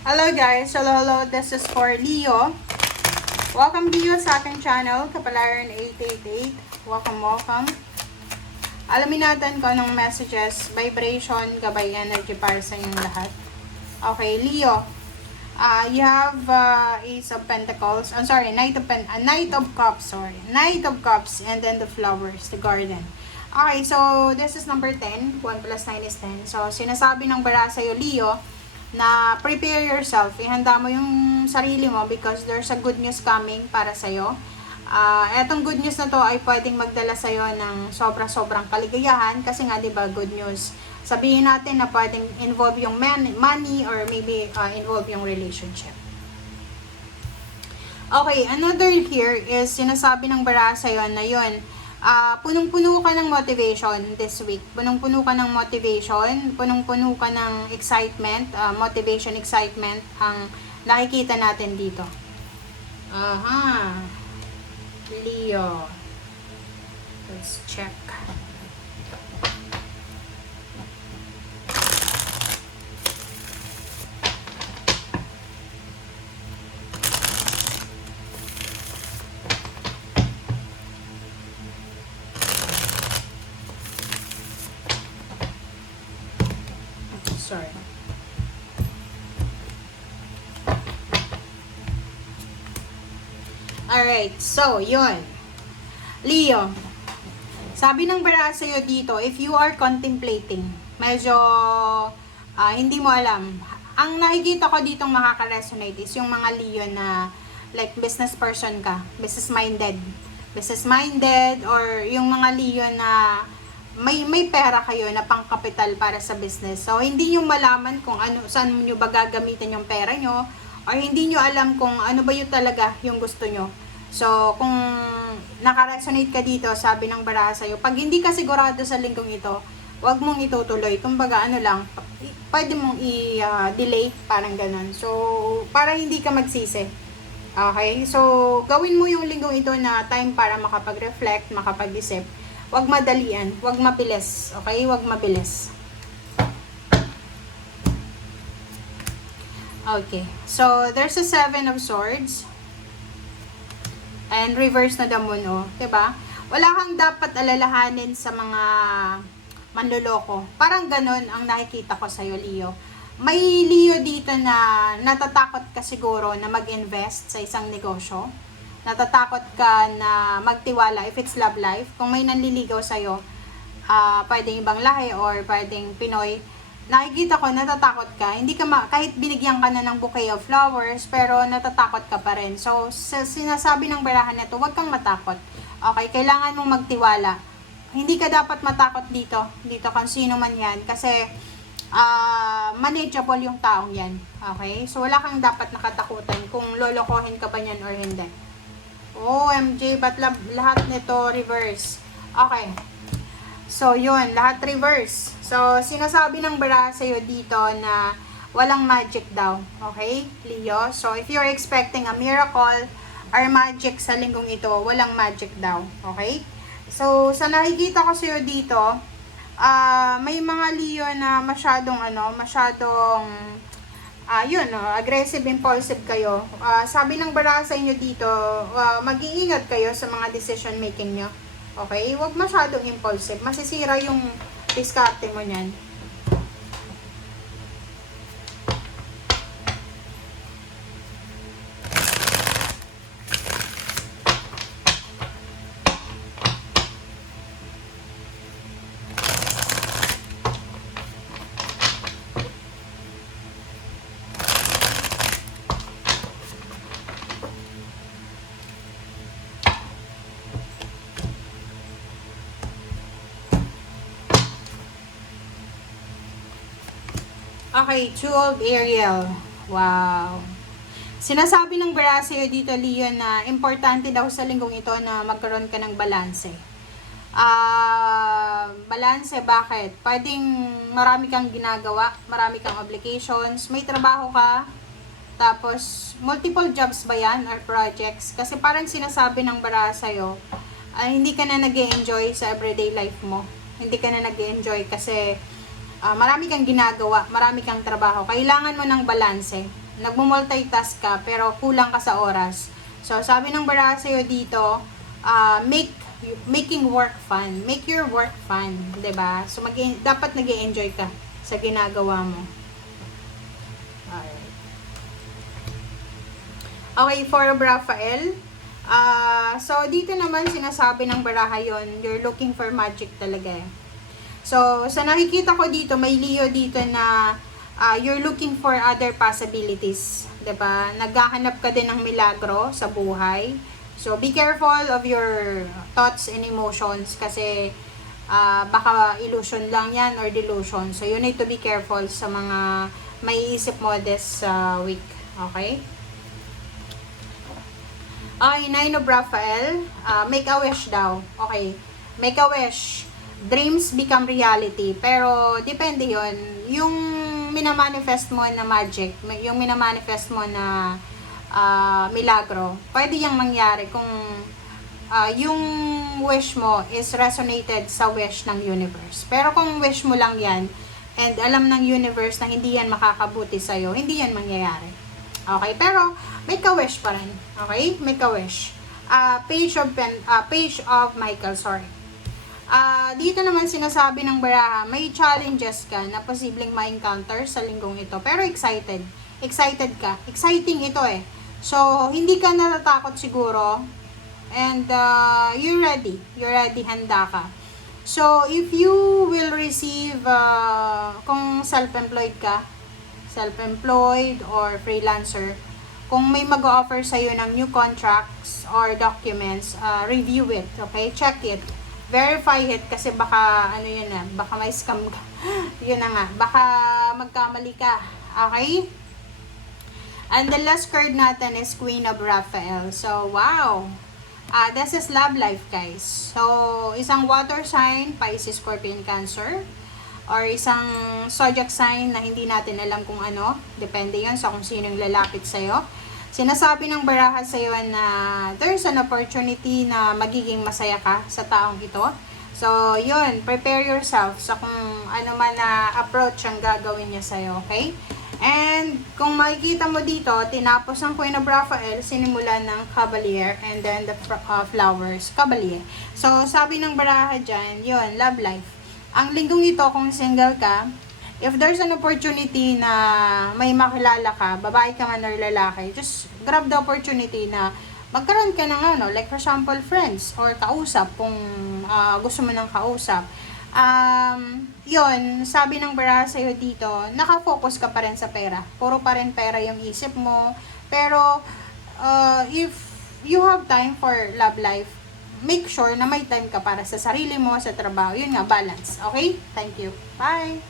Hello guys! Hello! This is for Leo. Welcome Leo sa aking channel, Kapalaran 888. Welcome. Alamin natin kung anong messages, vibration, gabay energy para sa inyong lahat. Okay, Leo. You have Ace of Pentacles. I'm sorry, Knight of Cups. Knight of Cups and then the flowers, the garden. Okay, so this is number 10. 1 plus 9 is 10. So, sinasabi ng bara sa'yo, Leo, na prepare yourself, ihanda mo yung sarili mo because there's a good news coming para sa'yo. Etong good news na to ay pwedeng magdala sa'yo ng sobrang kaligayahan kasi nga diba good news. Sabihin natin na pwedeng involve yung money or maybe involve yung relationship. Okay, another here is sinasabi ng bara sa'yo na yun, punong-puno ka ng motivation this week. Punong-puno ka ng motivation, punong-puno ka ng excitement, motivation, excitement ang nakikita natin dito. Leo. Let's check. Sorry. Alright, so, yun. Leo, sabi ng bara sa'yo dito, if you are contemplating, medyo hindi mo alam. Ang nakikita ko ditong makaka-resonate is yung mga Leo na like business person ka, business-minded, or yung mga Leo na may pera kayo na pangkapital para sa business. So, hindi nyo malaman kung saan nyo ba gagamitin yung pera nyo, or hindi nyo alam kung ano ba yung talaga yung gusto nyo. So, kung naka-resonate ka dito, sabi ng bara sa'yo, pag hindi ka sigurado sa linggong ito, wag mong itutuloy. Kumbaga, pwede mong i-delay, parang ganun. So, para hindi ka magsisi. Okay? So, gawin mo yung linggong ito na time para makapag-reflect, makapag-isip. Wag madalian, wag mapilis. Okay? Wag mabilis. Okay. So, there's a 7 of Swords. And reverse na the Moon, oh. Diba? Wala kang dapat alalahanin sa mga manloloko. Parang ganun ang nakikita ko sa'yo, Leo. May Leo dito na natatakot ka siguro na mag-invest sa isang negosyo. Natatakot ka na magtiwala if it's love life. Kung may nanliligaw sa'yo, pwedeng ibang lahi or pwedeng Pinoy, nakikita ko, natatakot ka. Hindi ka kahit binigyan ka na ng bouquet of flowers, pero natatakot ka pa rin. So, sinasabi ng barahan na to, huwag kang matakot. Okay, kailangan mong magtiwala. Hindi ka dapat matakot dito kung sino man yan. Kasi, manageable yung taong yan. Okay? So, wala kang dapat nakatakutan kung lolokohin ka ba yan or hindi. OMG, ba't lahat nito reverse? Okay. So, yun, lahat reverse. So, sinasabi ng bara sa'yo dito na walang magic daw. Okay, Leo? So, if you're expecting a miracle or magic sa linggong ito, walang magic daw. Okay? So, sa nakikita ko sa'yo dito, may mga Leo na masyadong aggressive, impulsive kayo. Sabi ng bara sa inyo dito, mag-iingat kayo sa mga decision making nyo. Okay? Huwag masyadong impulsive. Masisira yung diskarte mo niyan. Okay, Two of Ariel. Wow. Sinasabi ng bara sa'yo dito, Leo, na importante daw sa linggong ito na magkaroon ka ng balanse. Balanse, bakit? Pwedeng marami kang ginagawa, marami kang obligations, may trabaho ka, tapos multiple jobs ba yan or projects? Kasi parang sinasabi ng bara sa'yo, hindi ka na nag-e-enjoy sa everyday life mo. Hindi ka na nag-e-enjoy kasi marami kang ginagawa, marami kang trabaho. Kailangan mo ng balanse. nagmo-multitask ka, pero kulang ka sa oras. So, sabi ng baraha sa'yo dito, making work fun. Make your work fun, 'di ba? So, dapat nag-e-enjoy ka sa ginagawa mo. Alright. Okay, for Rafael. So, dito naman sinasabi ng baraha yon, you're looking for magic talaga eh. So, sa nakikita ko dito, may Leo dito na you're looking for other possibilities. 'Di ba? Naghahanap ka din ng milagro sa buhay. So, be careful of your thoughts and emotions kasi baka illusion lang yan or delusion. So, you need to be careful sa mga may isip mo this week. Okay? Okay, Nine of Raphael, make a wish daw. Okay, make a wish. Dreams become reality. Pero, depende yon. Yung minamanifest mo na magic, yung minamanifest mo na milagro, pwede yang mangyari kung yung wish mo is resonated sa wish ng universe. Pero kung wish mo lang yan, and alam ng universe na hindi yan makakabuti sa'yo, hindi yan mangyayari. Okay, pero make a wish pa rin. Okay, make a wish. Page of Michael, sorry. Dito naman sinasabi ng baraha, may challenges ka na posibleng ma-encounter sa linggong ito. Pero excited. Excited ka. Exciting ito eh. So, hindi ka natatakot siguro. And you're ready. You're ready, handa ka. So, if you will receive, kung self-employed ka, self-employed or freelancer, kung may mag-offer sa'yo ng new contracts or documents, review it, okay? Check it. Verify it kasi baka, ano yun na, baka may scam ka. Yun na nga, baka magkamali ka, okay? And the last card natin is Queen of Raphael. So, wow! This is love life, guys. So, isang water sign, Pisces, Scorpion, Cancer, or isang zodiac sign na hindi natin alam kung ano. Depende yun sa kung sino yung lalapit sa'yo. Sinasabi ng baraha sa'yo na there's an opportunity na magiging masaya ka sa taong ito. So, yun, prepare yourself sa kung ano man na approach ang gagawin niya sa'yo, okay? And, kung makikita mo dito, tinapos ang Queen of Raphael, sinimula ng Cavalier, and then the flowers, Cavalier. So, sabi ng baraha dyan, yun, love life. Ang linggong ito, kung single ka, if there's an opportunity na may makilala ka, babae ka man or lalaki, just grab the opportunity na magkaroon ka ng ano, like for example, friends or kausap kung gusto mo ng kausap. Yun, sabi ng baraha sa'yo dito, nakafocus ka pa rin sa pera. Puro pa rin pera yung isip mo. Pero, if you have time for love life, make sure na may time ka para sa sarili mo, sa trabaho. Yun nga, balance. Okay? Thank you. Bye!